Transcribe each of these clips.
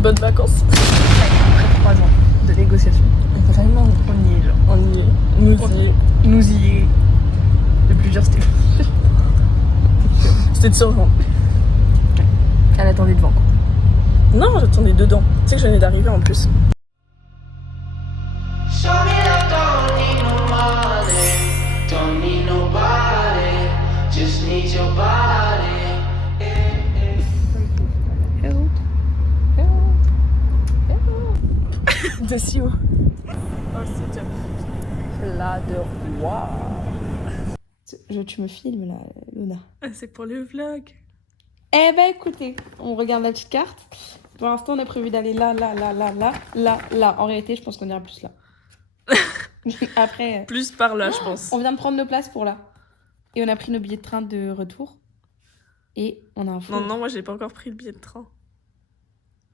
Bonnes vacances. Après 3 ans de négociation. Vraiment, On y est, genre. on y est. Nous y est. Le plus dur, c'était C'était de survivre. elle attendait devant, quoi. Non, j'attendais dedans. Tu sais que je venais d'arriver en plus. Show me love, don't need no money, don't need nobody, just need your body. De si haut. Oh, c'est top. Là de roi. Tu me filmes là, Luna. C'est pour le vlog. Eh ben écoutez, on regarde la petite carte. Pour l'instant, on a prévu d'aller là. En réalité, je pense qu'on ira plus là. Après, Plus par là, je pense. on vient de prendre nos places pour là. Et on a pris nos billets de train de retour. Et on a un four. Non, moi j'ai pas encore pris le billet de train.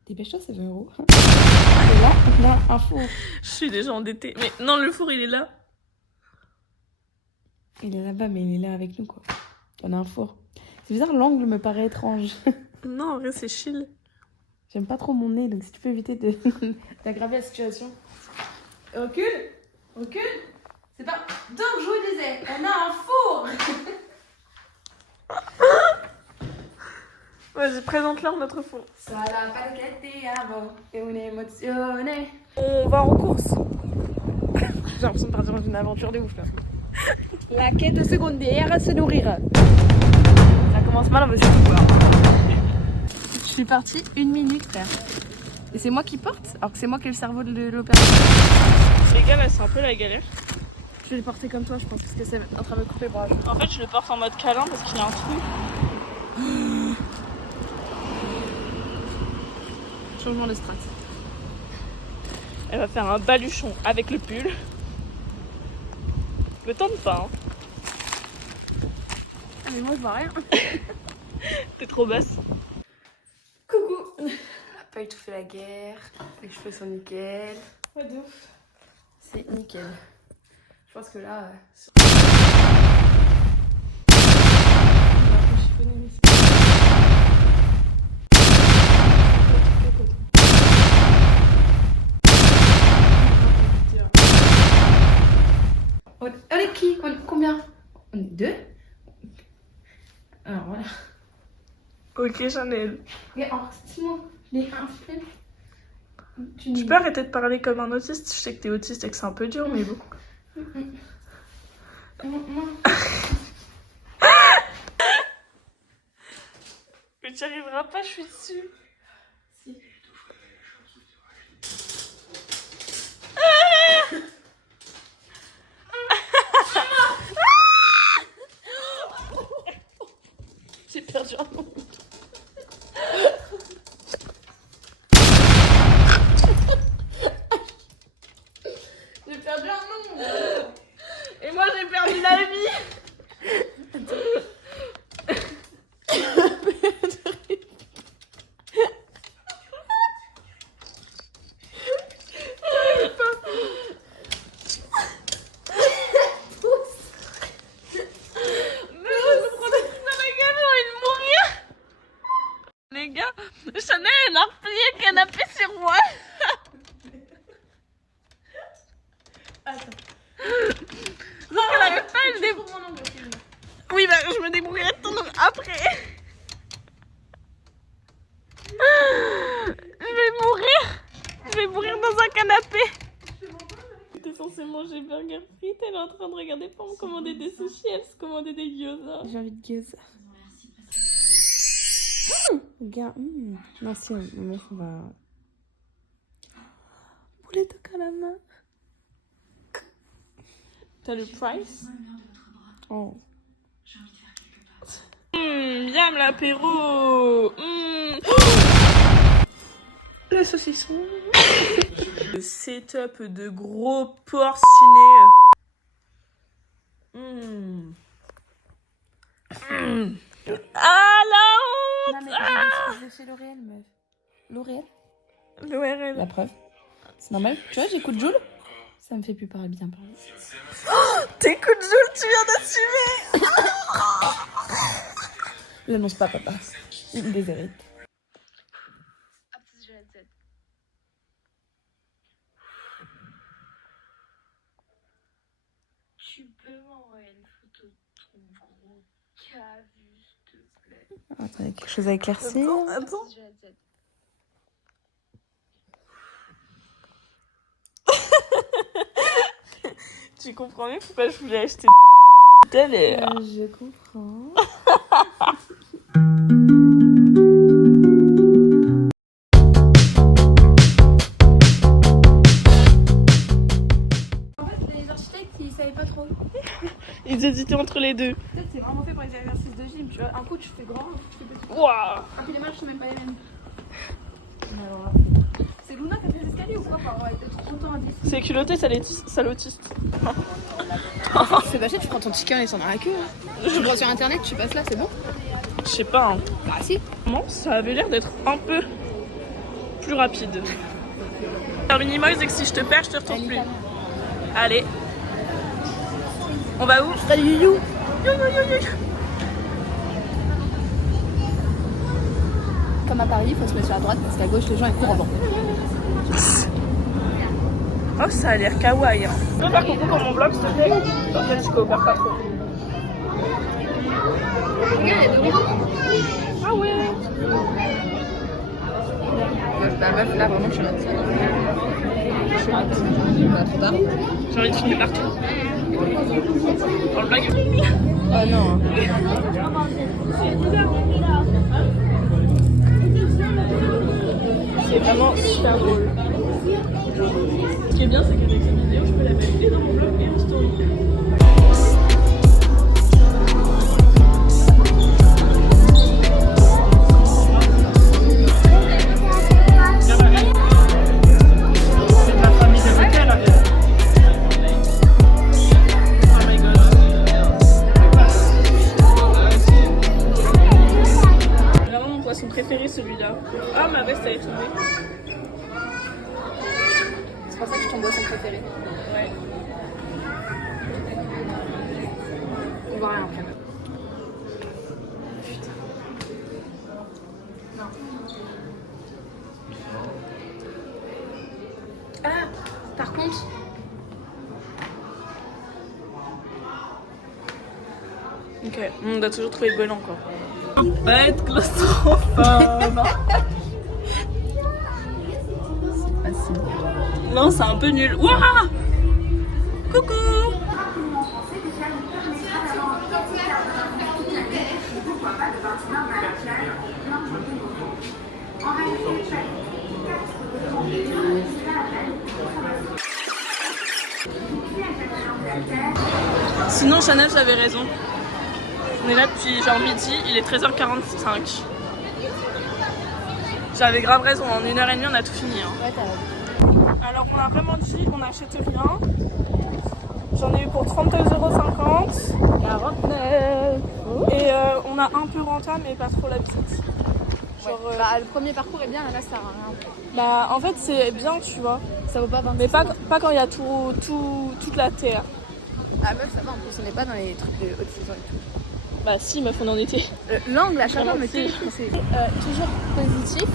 Dépêche-toi, c'est 20 €. Et là, on a un four. Je suis déjà endettée. Mais non, le four il est là. Il est là-bas, mais il est là avec nous, quoi. On a un four. C'est bizarre, l'angle me paraît étrange. Non, en vrai, c'est chill. J'aime pas trop mon nez, donc si tu peux éviter d'aggraver la situation. Recule. C'est pas... Donc, je vous disais, on a un four. Vas-y, présente-leur notre four. Sala palqueteavo e un'emozione. On va en course. J'ai l'impression de partir dans une aventure de ouf, là. La quête secondaire, se nourrir. Ça commence mal, on veut surtout boire. Je suis partie 1 minute, frère. Et c'est moi qui porte, alors que c'est moi qui ai le cerveau de l'opération. Les gars, là, c'est un peu la galère. Je vais le porter comme toi, je pense, parce que c'est en train de me couper le bras. En fait, je le porte en mode câlin parce qu'il y a un trou. Changement de strat. Elle va faire un baluchon avec le pull. Me tente pas, hein. Ah, mais moi, je vois rien. T'es trop basse. Coucou. On n'a pas eu tout fait la guerre. Les cheveux sont nickel. Ouais, de ouf. C'est nickel. Je pense que là... On est qui? On est combien? On est 2. Alors voilà. Ok, Chanel. Regarde, alors, moi je l'ai un flemme. Tu peux arrêter de parler comme un autiste? Je sais que t'es autiste et que c'est un peu dur, mais bon. Mais tu n'y arriveras pas, je suis dessus. Si. J'ai perdu un nom. J'ai perdu un nom. Et moi, j'ai perdu la vie. Les gars, Chanel, elle a replié le canapé sur moi. Attends. Donc elle avait pas le débrouiller. Oui, bah je me débrouillerai de ton nom après. Je vais mourir. Je vais mourir dans un canapé. T'es censée manger burger frites, elle est en train de regarder pour me commander des sushis, elle se commandait des gyoza. J'ai envie de gyoza. Regarde, non, si, on va. Poulet au calamar. T'as le price? Oh. Miam l'apéro. Le saucisson. Le setup de gros porcinés. Ah la honte! Non, mais c'est L'Oréal, meuf. L'Oréal? L'ORL. La preuve. C'est normal. Tu vois, j'écoute Joule. Ça me fait plus parler bien parler. T'écoutes Jules, tu viens d'assumer. L'annonce pas, papa. Il me déshérite. Attends, il y a quelque chose à éclaircir. Attends. Tu comprends mieux pourquoi je voulais acheter tel et... Je comprends. En fait, les architectes, ils savaient pas trop. Ils hésitaient entre les deux. Peut-être c'est vraiment fait pour les exercices de gym, tu vois. Un coup tu fais grand, un coup tu fais petit. Waouh. Et puis les marches sont même pas les mêmes. C'est Luna qui a fait les escaliers ou quoi pour avoir été trop longtemps à 10? C'est culotté, salotiste. Sébastien, tu prends ton ticket en laissant dans la queue. Hein. Tu prends sur internet, tu passes là, c'est bon? Je sais pas, hein. Bah si. Comment ça avait l'air d'être un peu plus rapide. Alors Minimox, dès que si je te perds, je te retrouve plus. Allez. On va où? Salut Youyou. Comme à Paris, il faut se mettre sur la droite parce qu'à gauche, les gens ils courent avant. Oh, ça a l'air kawaii. Hein. Tu peux faire coucou pour mon vlog, s'il te plaît? Peut-être je coopère pas trop. Ah ouais. La meuf, là, vraiment, je suis là-dessus. Trop tard. J'ai envie de filmer partout. Pour le vlog. Oh non. C'est vraiment super drôle. Ce qui est bien, c'est qu'avec cette vidéo, je peux la mettre et dans mon vlog et en story. Préféré celui-là. Ah, ma veste elle est tombée. C'est pour ça que je ton boisson préférée. Ouais. On voit rien après. Putain. Non. Ah, par contre. Ok, on a toujours trouvé Golan quoi. Va être claustrophobe. C'est facile. Non, c'est un peu nul. Wouah! Coucou! Sinon, Chanel, j'avais raison. On est là depuis genre midi, il est 13h45. J'avais grave raison, en 1h30 on a tout fini. Hein. Ouais, t'as raison. Alors on a vraiment dit on n'achète rien. J'en ai eu pour 32,50 €. 49. Et on a un peu rentable mais pas trop l'habitude. Genre, Bah, le premier parcours est bien, là ça sert à rien. bah en fait c'est bien tu vois. Ça vaut pas 20. Mais pas quand il y a toute la terre. Ah meuf, ça va, en plus on n'est pas dans les trucs de haute saison et tout. Bah si meuf on en était. L'angle à chaque fois me Vraiment, terrifie, c'est toujours positif.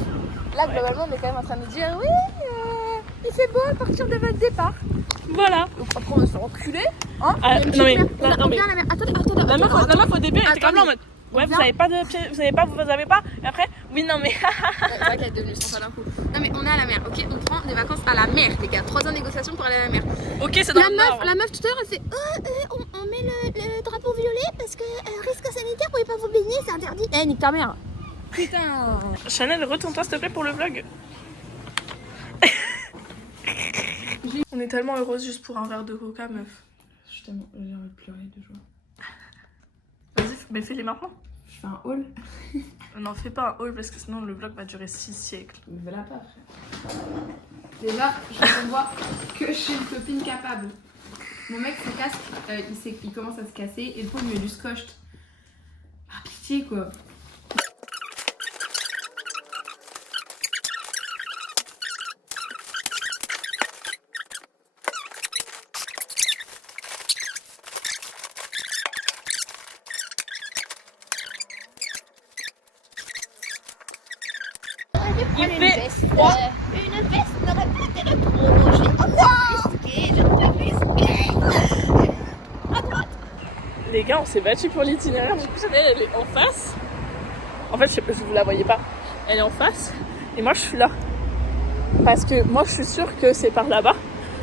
Là globalement on est quand même en train de dire oui, il fait beau à partir de votre départ. Voilà. Donc après on va se reculer. Hein, Ah, il y a une non, mais- petite mer. non, On mais- vient à la mer. Attendez. La meuf au début elle était comme là en mode ouais vient- vous avez pas de pied, vous avez pas et après oui non mais C'est vrai qu'elle est devenue sans d'un coup. Non mais on est à la mer, ok? On prend des vacances à la mer, les gars. 3 ans de négociation pour aller à la mer. ok c'est dans le nord. La meuf tout à l'heure elle fait on met le drapeau violet parce que risque sanitaire, vous pouvez pas vous baigner, c'est interdit. Eh nique ta mère. Putain. Chanel, retourne-toi s'il te plaît pour le vlog. On est tellement heureuse juste pour un verre de coca, meuf. J'ai envie de pleurer de joie. Vas-y, mais fais-les maintenant. Je fais un haul. Non, fais pas un haul parce que sinon le vlog va durer 6 siècles. Mais voilà pas après. Déjà, je vois que je suis une copine capable. Mon mec, son casque, il commence à se casser et le pauvre, il met du scotch. Ah, pitié, quoi. Il fait froid. Une veste n'aurait pas été le trop. J'ai trop risqué, j'ai trop risqué. À droite. Les gars, on s'est battus pour l'itinéraire. Du coup, elle est en face. En fait, je vous la voyais pas. Elle est en face. Et moi, je suis là. Parce que moi, je suis sûre que c'est par là-bas.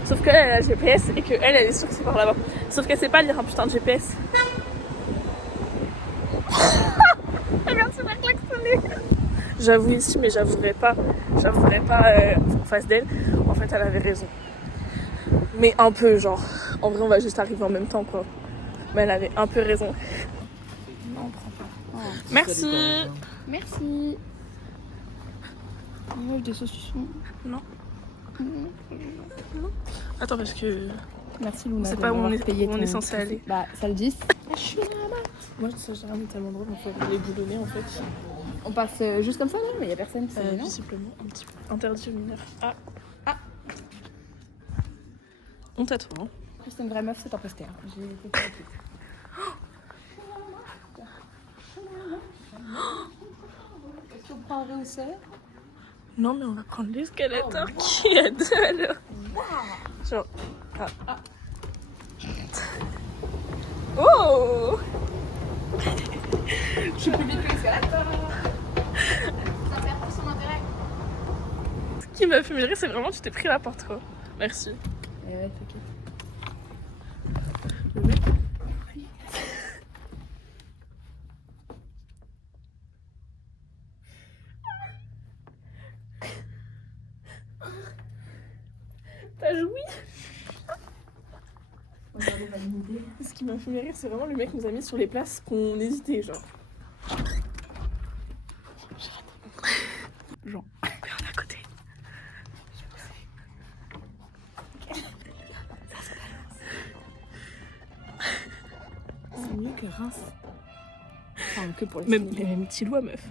Sauf qu'elle, elle a le GPS et qu'elle, elle est sûre que c'est par là-bas. Sauf qu'elle sait pas lire un putain de GPS. Regarde, c'est pas klaxonné. J'avoue ici, mais j'avouerai pas en face d'elle. En fait, elle avait raison. Mais un peu, genre. En vrai, on va juste arriver en même temps, quoi. Mais elle avait un peu raison. Non, on prend pas. Oh. Merci. Merci. On mange des saucissons. Non. Attends, parce que Merci Luna. c'est pas où on est censé aller. Bah, ça le dit. Moi, ça, j'ai rien tellement drôle, on peut les boulonner en fait. On passe juste comme ça, non? Mais il y a personne qui sait, non? Visiblement, un petit peu. Interdit aux mineurs. Ah. Honte à toi, hein. C'est une vraie meuf, c'est un poster. J'ai été pas équipe. Est-ce qu'on prend un réhausseur? Non, mais on va prendre l'escalator qui est de là. Genre. Ah. Oh! Je suis plus vite que l'escalator. Ça perd tout son intérêt. Ce qui m'a fait me rire, c'est vraiment tu t'es pris la porte, quoi. Merci. Eh ouais, t'inquiète. Le mec. T'as joui? Ce qui m'a fait rire, c'est vraiment le mec nous a mis sur les places qu'on hésitait, genre. Genre, regarde à côté. C'est mieux que Reims. Enfin, que pour les Même Tillois, meuf.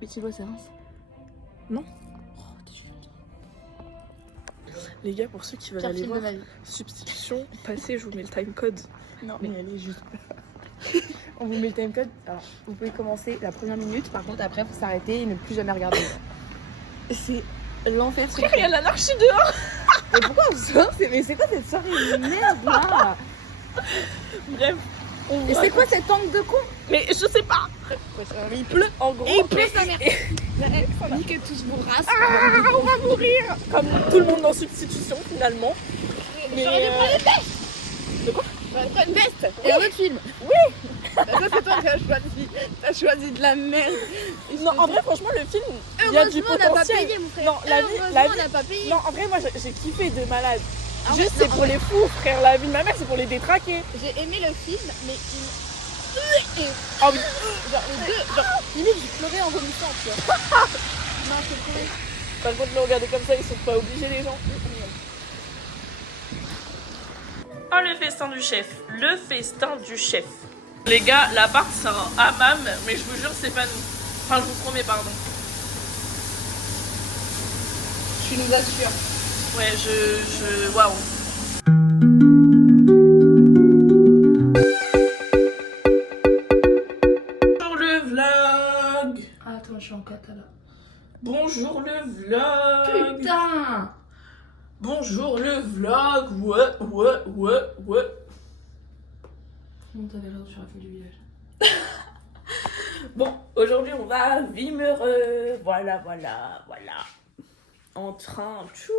Mais tu vois, c'est Reims. Non. Les gars, pour ceux qui veulent aller voir substitution, passez, je vous mets le timecode. Non, mais elle est juste pas. On vous met le timecode. Alors, vous pouvez commencer la première minute. Par contre, après, il faut s'arrêter et ne plus jamais regarder. C'est l'enfer. Frère, il y a l'anarchie dehors. Mais pourquoi on sort? Mais c'est quoi cette soirée de merde là? Bref. Et c'est quoi cette angle de con? Mais je sais pas. Il pleut, en gros. Et il pleut sa mère. Dit que tous vos races. Ah, on va mourir. Comme tout le monde en substitution, finalement. Mais J'aurais dû prendre une veste. De quoi? J'aurais dû prendre une veste. Et un autre film. Oui. Bah, ça c'est toi qui as choisi. T'as choisi de la merde. Non, en vrai, franchement, le film, il y a du Heureusement, on n'a pas potentiel. payé, mon frère. Non, la Heureusement, vie. on n'a pas payé. Non, en vrai, moi, j'ai kiffé de malade. Ah Juste, ouais, c'est non, pour les fous, frère. La vie de ma mère, c'est pour les détraquer. J'ai aimé le film, mais Ah oui. genre les deux, genre limite j'ai pleuré en vomissant, tu vois. Non, c'est trop. Par contre, le regarder comme ça, ils sont pas obligés, les gens. Oh, le festin du chef. Le festin du chef. Les gars, l'appart, c'est un hammam, mais je vous jure, c'est pas nous. Enfin, je vous promets, pardon. Tu nous assures. Ouais, waouh. Bonjour le vlog. Ah, attends, je suis en cata là. Bonjour le vlog. Putain! Bonjour le vlog. Ouais. Comment t'avais l'air sur la feuille du village? Bon, aujourd'hui on va à Wimereux. Voilà. En train, tchou.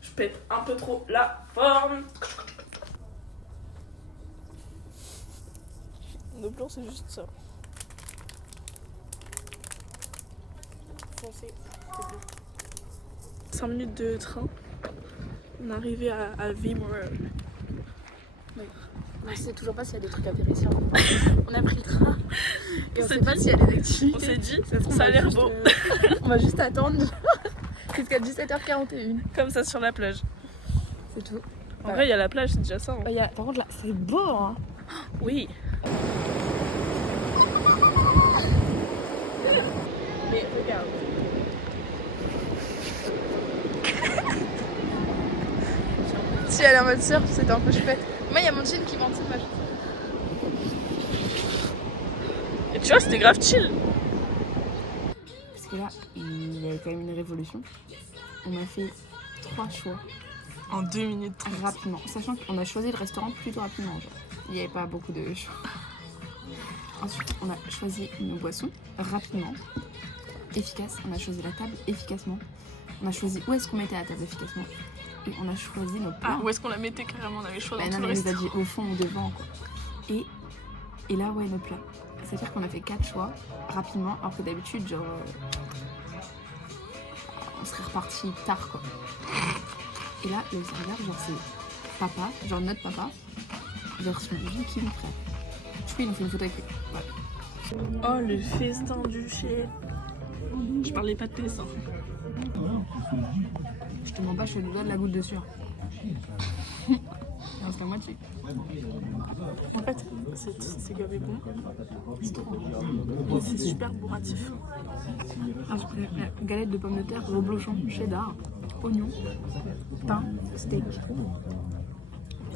Je pète un peu trop la forme. Nos plans, c'est juste ça. Foncé. 5 minutes de train. On est arrivé à Wimereux. On sait toujours pas s'il y a des trucs à faire ici. On a pris le train. Et on s'est sait pas dit- s'il y a des activités. On s'est dit, se trouve, ça a on va l'air juste, beau. On va juste attendre jusqu'à 17h41. Comme ça sur la plage. C'est tout. En vrai, il y a la plage, c'est déjà ça. hein. Par contre là, c'est beau hein. Oui. Mais regarde. Si elle est en mode surf, c'était un peu chouette. Moi, il y a mon jean qui m'en tire ma chaussure. Et tu vois, c'était grave chill. Parce que là, il y a quand même une révolution. On a fait 3 choix En 2 minutes 30. Rapidement. Sachant qu'on a choisi le restaurant plutôt rapidement. Genre. Il n'y avait pas beaucoup de choix. Ensuite, on a choisi nos boissons rapidement. Efficace. On a choisi la table efficacement. On a choisi où est-ce qu'on mettait la table efficacement. Et on a choisi nos plats. Ah, où est-ce qu'on la mettait carrément? On avait le choix dans non, tout le mais il nous a restaurant. dit au fond ou devant quoi. Et là, ouais, nos plats. C'est-à-dire qu'on a fait 4 choix rapidement, alors que d'habitude, genre, on serait reparti tard quoi. Et là, le serveur, genre, c'est papa, genre notre papa, version Vicky, mon frère. Du coup, ils nous fait une photo avec lui. Voilà. Oh, le festin du chef. Je parlais pas de tes seins. Je te mens pas, je fais le doigt de la goutte de sueur. Il reste la moitié. En fait, c'est gavé bon. C'est trop bon. C'est super bourratif. Ah, je pris la galette de pommes de terre, reblochon, cheddar, oignon, pain, steak.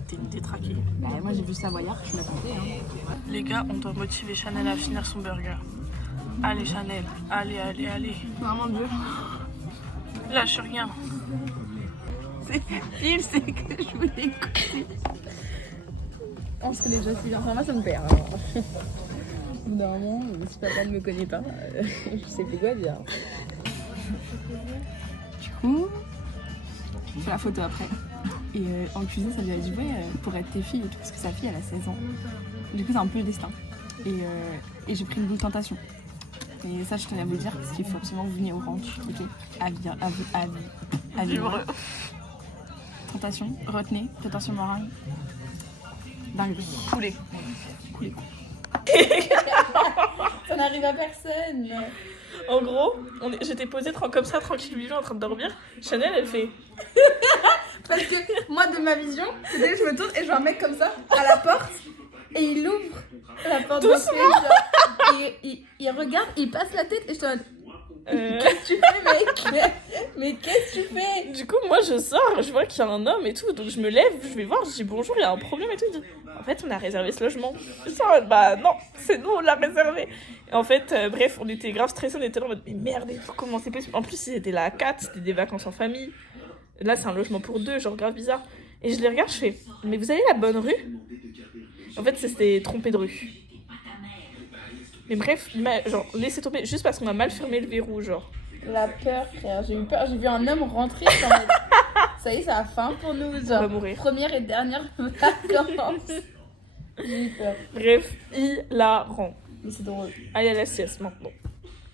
T'es détraqué. Bah, moi j'ai vu Savoyard, je m'attendais. Hein. Les gars, on doit motiver Chanel à finir son burger. Allez Chanel, allez. Vraiment Dieu. Lâche rien. Il sait que je voulais écouter. Je pense que les jeux suivants, enfin moi ça me perd. Au bout d'un moment, si papa ne me connaît pas, je sais plus quoi dire. Du coup, je fais la photo après. Et en cuisine, ça lui a dit ouais, pour être tes filles et tout, parce que sa fille elle a 16 ans. Du coup, c'est un peu le destin. Et j'ai pris une boule tentation. Et ça, je tenais à vous le dire parce qu'il faut absolument que vous veniez au ranch, ok? À vivre. Tentation, retenez, tentation morale. Dinguerie. Coulé. Ça n'arrive à personne. En gros, j'étais posée comme ça, tranquille, en train de dormir. Chanel, elle fait. Parce que moi, de ma vision, c'est dès que je me tourne et je vois un mec comme ça à la porte et il ouvre la porte d'entrée. Et il regarde, il passe la tête et je te dis qu'est-ce que tu fais, mec? Mais qu'est-ce que tu fais? Du coup, moi, je sors, je vois qu'il y a un homme et tout, donc je me lève, je vais voir, je dis bonjour, il y a un problème et tout. Il dit, en fait, on a réservé ce logement. Je suis en mode, bah non, c'est nous, on l'a réservé. Et en fait, bref, on était grave stressés, on était là en mode, mais merde, comment c'est possible? En plus, c'était là à 4, c'était des vacances en famille. Là, c'est un logement pour 2, genre grave bizarre. Et je les regarde, je fais, mais vous avez la bonne rue? En fait, c'était trompé de rue. Mais bref, genre, laissez tomber, juste parce qu'on a mal fermé le verrou, genre. La peur, frère, j'ai eu peur. J'ai vu un homme rentrer en mode, ça y est, ça a faim pour nous. On va mourir. Première et dernière vacances. J'ai eu peur. Bref, hilarant. Mais c'est drôle. Allez à la sieste maintenant.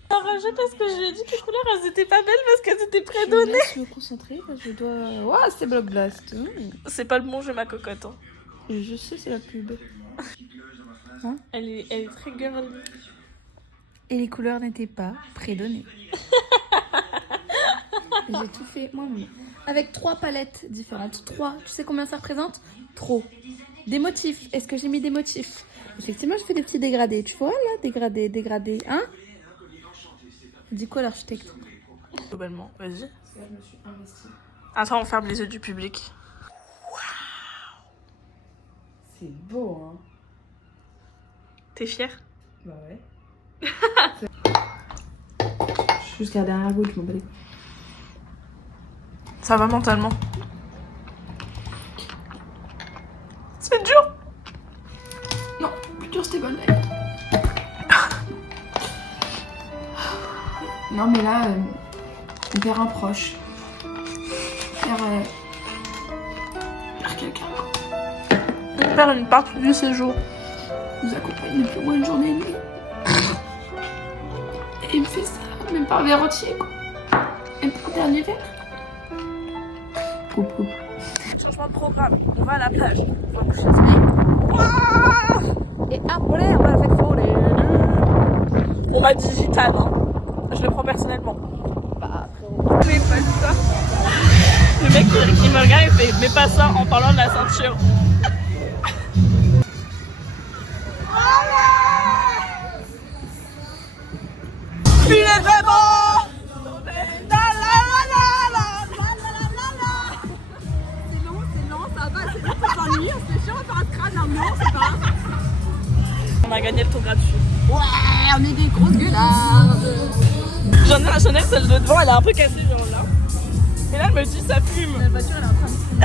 Enragée parce que je lui ai dit que les couleurs elles étaient pas belles parce qu'elles étaient prédonnées. Je me concentrer parce que je dois. Waouh, c'est Block Blast. C'est pas le bon jeu, ma cocotte. Hein. Je sais, c'est la pub. Elle est très girly. Et les couleurs n'étaient pas prédonnées. J'ai tout fait moi-même. Avec 3 palettes différentes. 3. Tu sais combien ça représente? Trop. Des motifs. Est-ce que j'ai mis des motifs? Effectivement, je fais des petits dégradés. Tu vois là? Dégradés. Hein? Dis quoi l'architecte? Globalement, vas-y. Attends, on ferme les yeux du public. C'est beau, hein. T'es fière? Bah ouais. Jusqu'à la dernière goutte, je m'en bats les couilles. Ça va mentalement. C'est dur. Non, plus dur c'était Golden. Non mais là, on perd un proche. On perd quelqu'un. On perd une partie du séjour. Nous accompagne depuis au moins une journée et demie. Et il me fait ça, même pas un verre entier quoi. Même pas un dernier verre. Coupe. Changement de programme. On va à la plage. On va coucher le soleil. Et après, on va faire folle. On m'a dit gitane, hein. Je le prends personnellement. Bah, frérot. Mais pas ça. Le mec qui me regarde, il fait, mais pas ça en parlant de la ceinture. Il est vraiment. On a gagné le tour gratuit. Ouais, on est des grosses gueulardes. J'en ai la Chanel, celle de devant, elle est un peu cassée, genre là. Et là, elle me dit, ça fume. La voiture, elle est en train de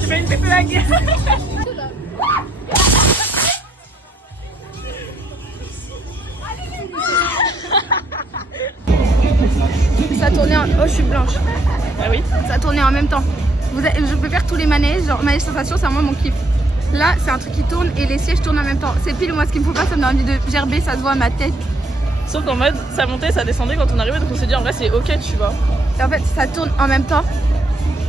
J'ai fait une pépé blague. Ça tournait en... Oh, je suis blanche. Ah oui. Ça tournait en même temps. Je peux faire tous les manèges, genre manège sensation, c'est vraiment mon kiff. Là, c'est un truc qui tourne et les sièges tournent en même temps. C'est pile moi ce qu'il me faut pas, ça me donne envie de gerber, ça se voit à ma tête. Sauf qu'en mode, ça montait, ça descendait quand on arrivait, donc on s'est dit en vrai c'est ok, tu vois. Et en fait, ça tourne en même temps.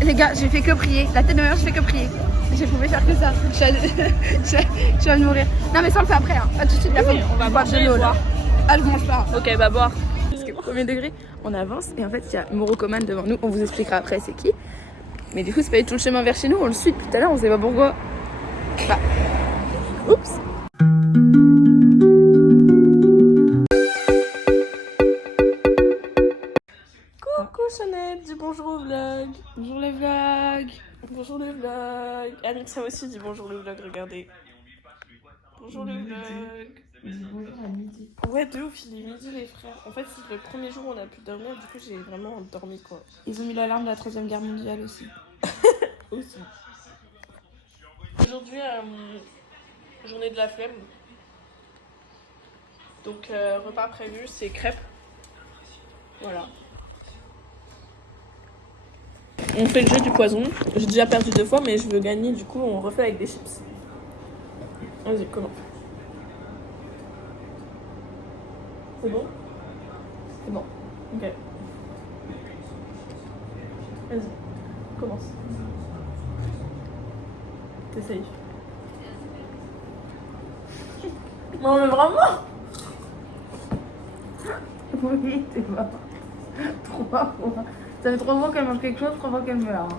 Les gars, j'ai fait que prier. La tête de ma mère, j'ai fait que prier. J'ai pouvais faire que ça. Je vais mourir. Non, mais ça on le fait après. Hein. Pas tout de suite. Oui, on va boire manger et de l'eau. boire. Ah, je mange pas. Ok, bah boire. Premier degré, on avance et en fait, il y a Morocoman devant nous. On vous expliquera après c'est qui. Mais du coup, c'est pas du tout le chemin vers chez nous. On le suit depuis tout à l'heure, on sait pas pourquoi. Bah. Oups. Coucou Chanel, dis bonjour au vlog. Bonjour les vlogs. Bonjour le vlog. Annick, ça aussi dit bonjour le vlog, regardez. Bonjour le vlog. Bonjour à midi. Ouais, de ouf, il est midi les frères. En fait, c'est le premier jour où on a pu dormir, du coup j'ai vraiment dormi quoi. Ils ont mis l'alarme de la 3e guerre mondiale aussi. Aussi. Aujourd'hui, journée de la flemme. Donc, repas prévu, c'est crêpes. Voilà. On fait le jeu du poison. J'ai déjà perdu 2 fois, mais je veux gagner, du coup, on refait avec des chips. Vas-y, commence. C'est bon? C'est bon. Ok. Vas-y, commence. T'essayes. Non mais vraiment. Oui, c'est pas. 3 fois. Ça fait 3 fois qu'elle mange quelque chose, 3 fois qu'elle meurt.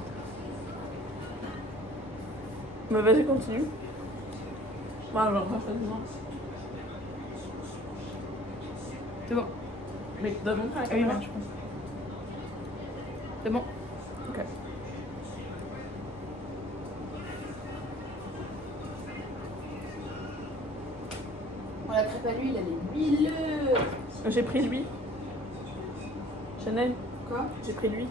Bah vas-y, continue. Bah genre, parfaitement. C'est bon. Mais donne-moi la Ah oui, caméra. je pense. C'est bon. Ok. La crêpe à l'huile, elle est milleuse. J'ai pris lui. Chanel, Quoi? j'ai pris lui.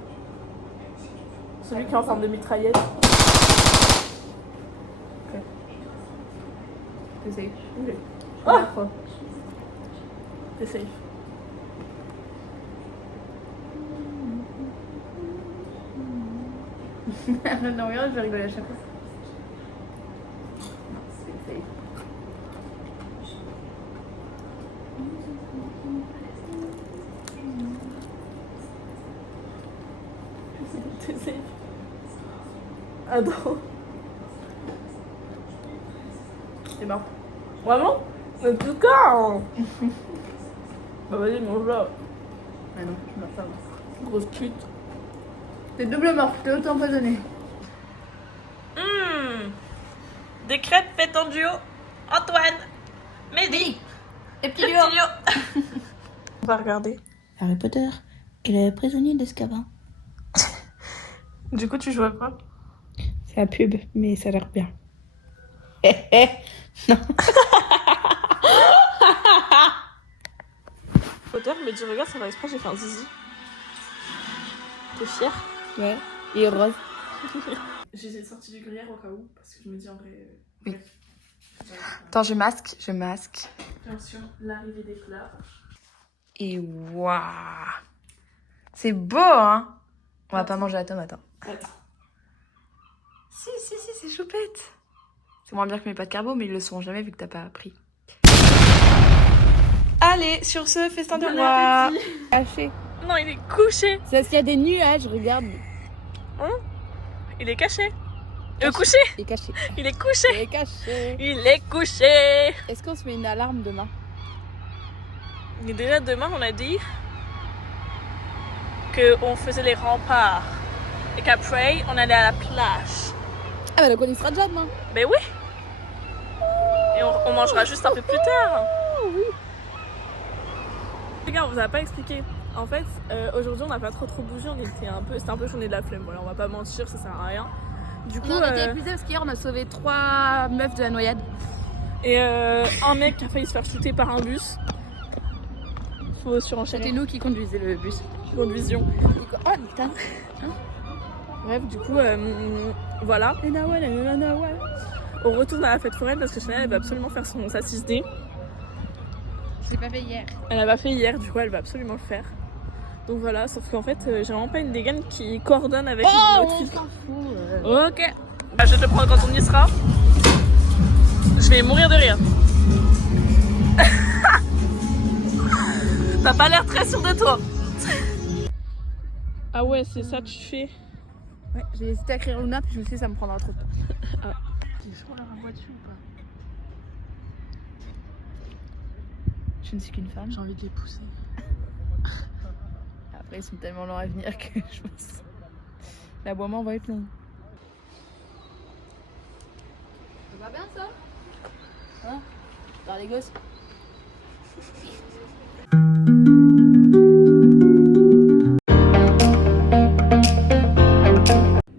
Celui qui est en forme de mitraillette. Ok. T'essayes. Ok. Première fois. T'essayes. Non, regarde, je vais rigoler à chaque fois. T'essayes. Attends. C'est mort. Vraiment? En tout cas hein. Bah vas-y, mange-la. Ah non, je meurs pas. Grosse pute. T'es double mort, t'es auto-empoisonné. Des crêpes faites en duo. Antoine. Mehdi. Et puis On va regarder. Harry Potter et le prisonnier d'Azkaban. Du coup, tu joues à quoi? C'est la pub, mais ça a l'air bien. Potter, mais tu regardes, ça va exprès, j'ai fait un zizi. T'es fière? Ouais, et rose. J'ai sorti du gruyère au cas où, parce que je me dis en vrai. Oui. Attends, je masque. Bien sûr, l'arrivée des fleurs. Et waouh. C'est beau, hein? On va pas manger la tomate, hein. Attends. Si, c'est choupette. C'est moins bien que mes pâtes carbo, mais ils le seront jamais vu que t'as pas appris. Allez, sur ce, festin de roi. Caché. Non, il est couché. C'est parce qu'il y a des nuages, regarde. Il est caché. Il est couché. Il est caché. Il est couché. Il est caché. Il est couché. Est-ce qu'on se met une alarme demain? Mais déjà demain, on a dit qu'on faisait les remparts et qu'après, on allait à la plage. Ah bah donc on y sera déjà demain. Ben oui. Et on mangera juste un peu plus tard. Les gars, on vous a pas expliqué. En fait, aujourd'hui, on n'a pas trop bougé. C'était un peu journée de la flemme. Voilà, on va pas mentir, ça sert à rien. Du coup, Non, on a été épuisés parce qu'hier on a sauvé 3 meufs de la noyade. et un mec qui a failli se faire shooter par un bus. Faut surenchérir. C'était nous qui conduisions le bus. Conduision. Oh putain. Bref, du coup, voilà. On retourne à la fête foraine parce que Chanel, elle va absolument faire sa 6D. Je l'ai pas fait hier. Elle l'a pas fait hier, du coup, elle va absolument le faire. Donc voilà, sauf qu'en fait, j'ai vraiment pas une dégaine qui coordonne avec notre fille. Ok. Bah, je vais te le prendre quand on y sera. Je vais mourir de rire. T'as pas l'air très sûr de toi. Ah ouais, c'est ça que tu fais. Ouais, j'ai hésité à écrire Luna puis je me suis dit ça me prendra trop de temps. Ah. T'es chaud là la voiture ou pas? Je ne suis qu'une femme. J'ai envie de les pousser. Après ils sont tellement longs à venir que je pense. L'aboiement va être long. Ça va bien ça? Hein? Par les gosses?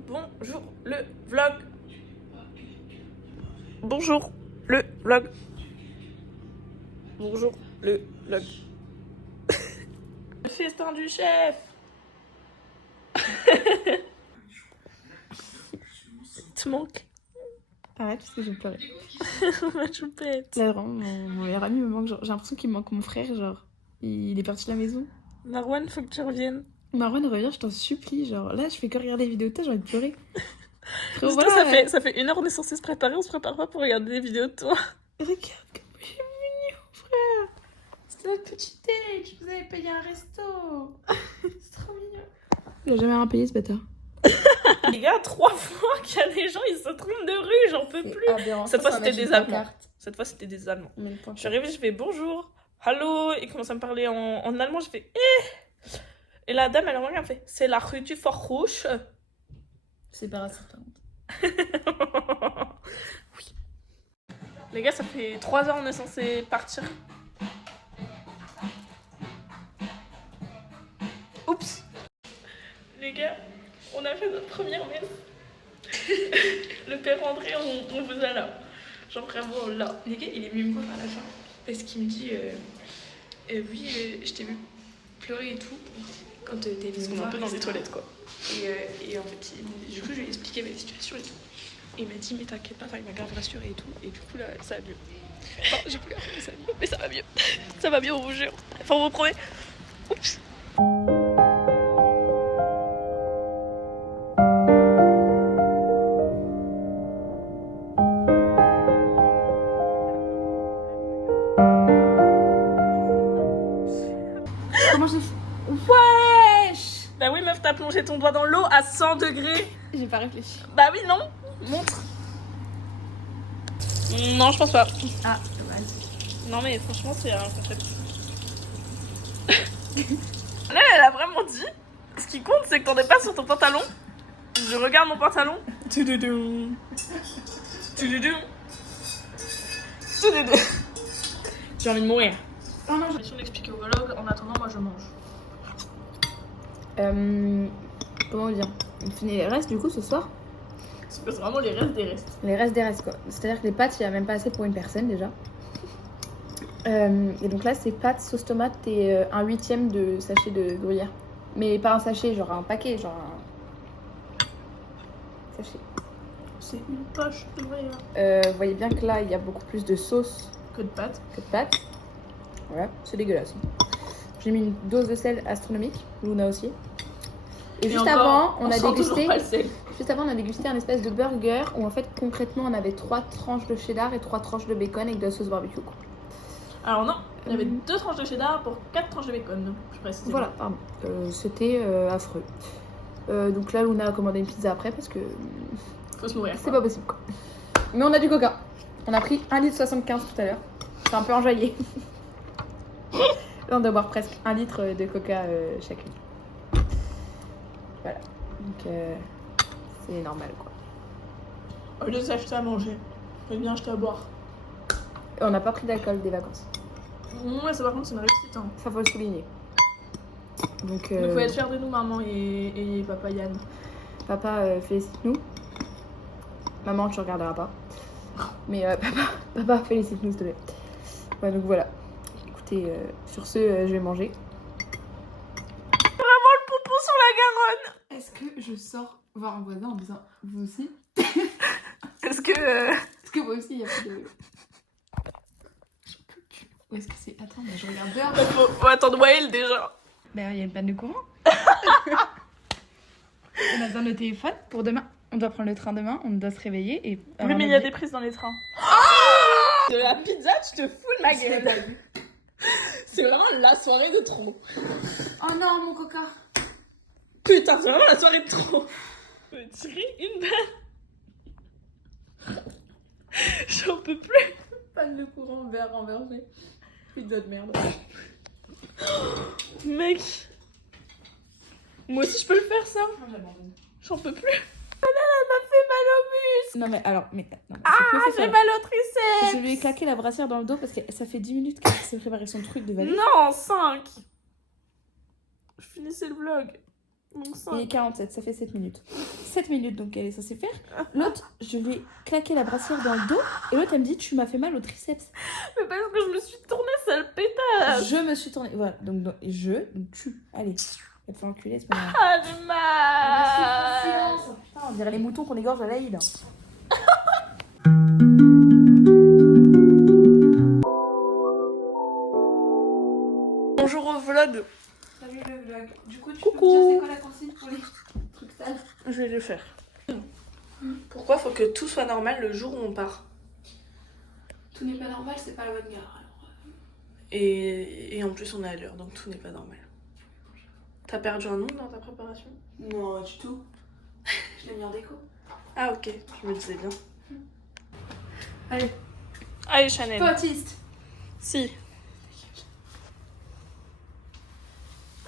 Bonjour le vlog. Bonjour le vlog. Bonjour le vlog. Le festin du chef. Tu manques. Arrête parce que je vais pleurer. Ma choupette. Là vraiment mon meilleur ami me manque, genre j'ai l'impression qu'il me manque mon frère, genre il est parti de la maison. Marwan, faut que tu reviennes. Marwan reviens, je t'en supplie, genre là je fais que regarder les vidéos de toi, j'ai envie de pleurer. Frérot, Voilà, voilà, ça fait 1 heure on est censé se préparer, on se prépare pas pour regarder des vidéos de toi. regarde comme je suis mignon frère. C'est notre petit date, je vous avais payé un resto. C'est trop mignon. Il a jamais rien payé ce bâtard. Les gars, 3 fois qu'il y a des gens, ils se trompent de rue, j'en peux plus. Cette fois c'était des Allemands. Cette fois c'était des Allemands. Je suis arrivée, je fais bonjour, hallo, ils commencent à me parler en allemand, je fais eh. Et la dame elle regarde, elle fait c'est la rue du Fort Rouge. C'est pas raciste. Oui. Les gars, ça fait 3 heures on est censé partir. Oups. Les gars, on a fait notre première messe. Le père André, on vous a là. Genre vraiment là. Les gars, il est venu me voir à la fin. Parce qu'il me dit oui, je t'ai vu pleurer et tout. Quand t'es venu me voir. Un peu dans des toilettes quoi. Et en fait, du coup, je lui ai expliqué ma situation et tout. Et il m'a dit, mais t'inquiète pas, il m'a grave rassuré et tout. Et du coup, là, ça va mieux. Enfin, j'ai plus mais ça va mieux. Mais ça va mieux. Ça va mieux, on vous jure. Enfin, on vous promet. Oups. Comment j'ai fait? Wesh! Bah oui, meuf, t'as plongé ton doigt dans l'eau à 100 degrés. J'ai pas réfléchi. Bah oui, non. Montre. Non, je pense pas. Ah, dommage. Non, mais franchement, c'est un concept. Là, elle a vraiment dit ce qui compte, c'est que t'en es pas sur ton pantalon. Je regarde mon pantalon. Toudoudou. Toudoudou. Toudoudou. J'ai envie de mourir. Oh non, Je vais expliquer au vlog. En attendant, moi, je mange. comment dire? On finit les restes du coup ce soir. C'est vraiment les restes des restes. Les restes des restes quoi. C'est-à-dire que les pâtes, il n'y a même pas assez pour une personne déjà. Et donc là, c'est pâtes, sauce tomate et 1/8 de sachet de gruyère. Mais pas un sachet, genre un paquet, genre un sachet. C'est une poche de gruyère. Vous voyez bien que là, il y a beaucoup plus de sauce Que de pâtes. que de pâtes. Voilà, c'est dégueulasse. J'ai mis une dose de sel astronomique, Luna aussi. Et juste avant, on a dégusté. Juste avant, on a dégusté un espèce de burger où en fait, concrètement, on avait 3 tranches de cheddar et 3 tranches de bacon avec de la sauce barbecue. Quoi. Alors non, il y avait 2 tranches de cheddar pour 4 tranches de bacon, je précise. Voilà, pardon. C'était affreux. Donc là, Luna a commandé une pizza après parce que Faut se nourrir. c'est pas possible quoi. Mais on a du coca. On a pris 1,75 litre tout à l'heure. C'est un peu enjaillé. Là, on doit boire presque 1 litre de coca chacune. Voilà. Donc c'est normal quoi. Au lieu d'acheter à manger, faut bien acheter à boire. Et on n'a pas pris d'alcool des vacances. Ouais, ça par contre, c'est une réussite. Hein. Ça faut le souligner. Donc Donc faut être fiers de nous, maman et papa Yann. papa félicite-nous. Maman, tu regarderas pas. Mais papa félicite-nous s'il te plaît. Ouais, donc voilà. Écoutez, sur ce, je vais manger. Popo sur la Garonne. Est-ce que je sors voir un voisin en disant vous aussi? Est-ce que Est-ce que moi aussi il y a plus de... J'en peux plus. Où est-ce que c'est? Attends, mais je regarde dehors. faut attendre Wael déjà. Ben, il y a une panne de courant. On a besoin de téléphone pour demain. On doit prendre le train demain, on doit se réveiller et... Oui, mais il y a des prises dans les trains. De la pizza, tu te fous de ma gueule. C'est vraiment la soirée de trop. Oh non, mon coca. Putain, c'est vraiment la soirée de trop. Je peux tirer une balle. J'en peux plus. Panne de courant, verre renversé. Pizza de merde. Mec. Moi aussi je peux le faire ça. J'en peux plus. Non mais alors, mais... Non, mais Ah, c'est plus j'ai fait, mal au triceps. Je lui ai claqué la brassière dans le dos parce que ça fait 10 minutes qu'elle s'est préparé son truc de valise. Non, 5. Je finissais le vlog. Donc Il 5. est 47, ça fait 7 minutes. 7 minutes donc elle est censée faire. L'autre, je lui ai claqué la brassière dans le dos et l'autre elle me dit tu m'as fait mal au triceps. Mais parce que je me suis tournée, sale pétasse. Je me suis tournée, voilà, donc donc tu, allez, elle te fait enculer, c'est pas grave. Ah, j'ai mal. Silence. Putain, on dirait les moutons qu'on égorge à l'Aïd. Bonjour au vlog. Salut le vlog. Du coup, tu Coucou. peux me dire c'est quoi la consigne pour les trucs sales? Je vais le faire. Pourquoi faut que tout soit normal le jour où on part? Tout n'est pas normal, c'est pas la bonne gare. Alors. Et en plus on est à l'heure, donc tout n'est pas normal. T'as perdu un nom dans ta préparation? Non, du tout. Je l'ai mis en déco. Ah ok, je me disais bien. Allez. Allez Chanel. Potiste. Si.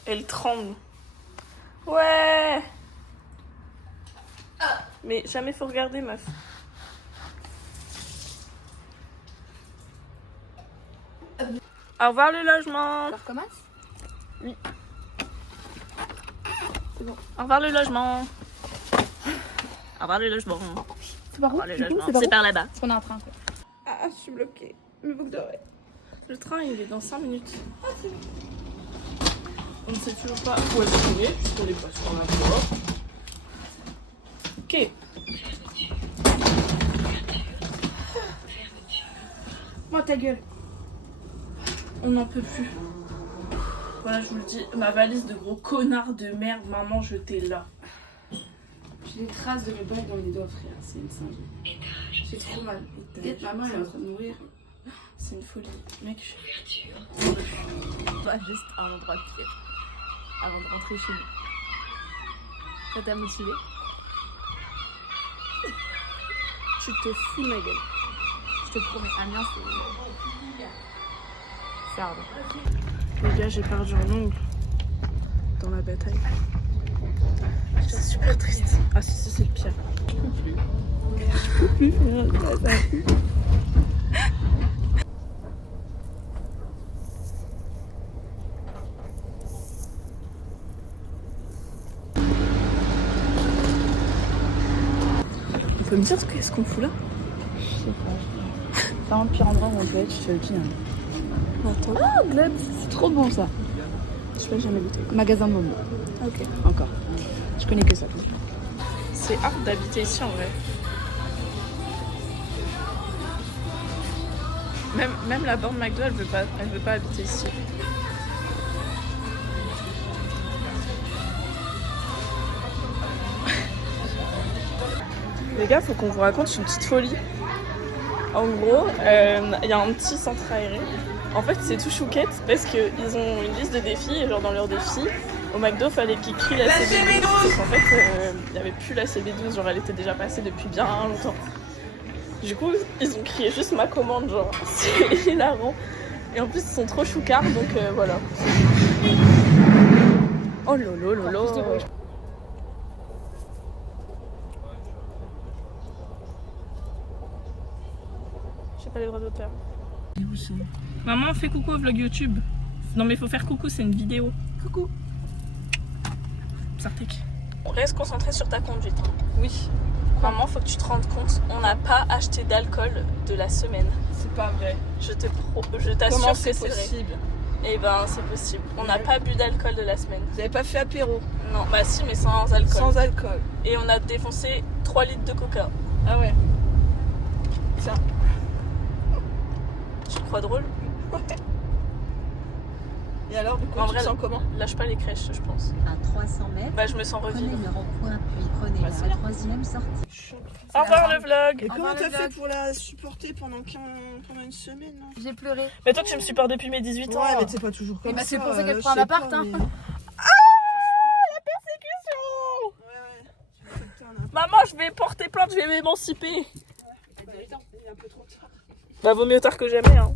Elle tremble. Ouais. Mais jamais faut regarder meuf. Au revoir le logement. Ça recommence? Oui. C'est bon. Au revoir le logement. Au revoir le logement. C'est par Au où? revoir le Du coup, logement. c'est par C'est où? par là-bas. Parce qu'on a un train en fait. Ah, je suis bloquée. Mais faut que j'arrête. Le train, il est dans 5 minutes. Ah, c'est bon. On ne sait toujours pas où est-ce qu'on est, puisqu'on n'est pas sur la voie. Ok. Moi ta gueule. On n'en peut plus. Voilà, je vous le dis, ma valise de gros connard de merde, maman, jetée là. J'ai des traces de mes bagues dans les doigts, frère. C'est une singe. J'ai trop mal. Maman, elle est en train de mourir. C'est une folie. Mec, Pas juste un endroit de pied. Avant de rentrer chez nous. Ça t'a motivé? tu te fous de ma gueule. Je te promets, Amiens, c'est ardent. Les gars, j'ai perdu un ongle dans la bataille. J'étais super triste. Ah si, c'est le pire. Je peux plus faire la bataille. On peut me dire ce qu'on fout là? Je sais pas. C'est vraiment le pire endroit où on peut être, je te le dis. Hein. Attends. Ah, Glad, c'est trop bon ça. Je sais pas, jamais goûté. Magasin de bonbons. Ok. Encore. Je connais que ça. C'est hard d'habiter ici en vrai. Même la borne McDo, elle veut pas habiter ici. Les gars, faut qu'on vous raconte une petite folie. En gros, il y a un petit centre aéré. En fait, c'est tout chouquette parce qu'ils ont une liste de défis et genre dans leurs défis, Au McDo, fallait qu'ils crient la CB12. Parce qu'en fait, il n'y avait plus la CB12, genre elle était déjà passée depuis bien longtemps. Du coup, ils ont crié juste ma commande, genre c'est hilarant. Et en plus, ils sont trop choucards, donc voilà. Oh lolo lolo. J'ai pas les droits d'auteur. Maman, fais coucou au vlog YouTube. Non mais faut faire coucou, c'est une vidéo. Coucou. Sartek. Reste concentré sur ta conduite. Hein. Oui. Maman, faut que tu te rendes compte, on n'a pas acheté d'alcool de la semaine. C'est pas vrai. Je t'assure que c'est possible. Eh ben, c'est possible. On n'a pas bu d'alcool de la semaine. Vous avez pas fait apéro? Non, bah si, mais sans alcool. Sans alcool. Et on a défoncé 3 litres de coca. Ah ouais. Tiens. Tu te crois drôle? Et alors, du coup, en tu vrai, te sens comment? Lâche pas les crèches, je pense. À 300 mètres, Bah, je me sens prenez revivre. le rond-point, puis prenez Bah, c'est la bien. troisième sortie. Au revoir le vlog. Et comment revoir, t'as le fait vlog. pour la supporter pendant une semaine, non? J'ai pleuré. Mais toi, tu me supportes depuis mes 18 ans. Ouais, mais c'est pas toujours comme bah, ça. c'est pour ça qu'elle je prend un sais appart, pas, hein. mais- Maman, je vais porter plainte, je vais m'émanciper. Il est un peu trop tard. Bah, vaut mieux tard que jamais. Hein.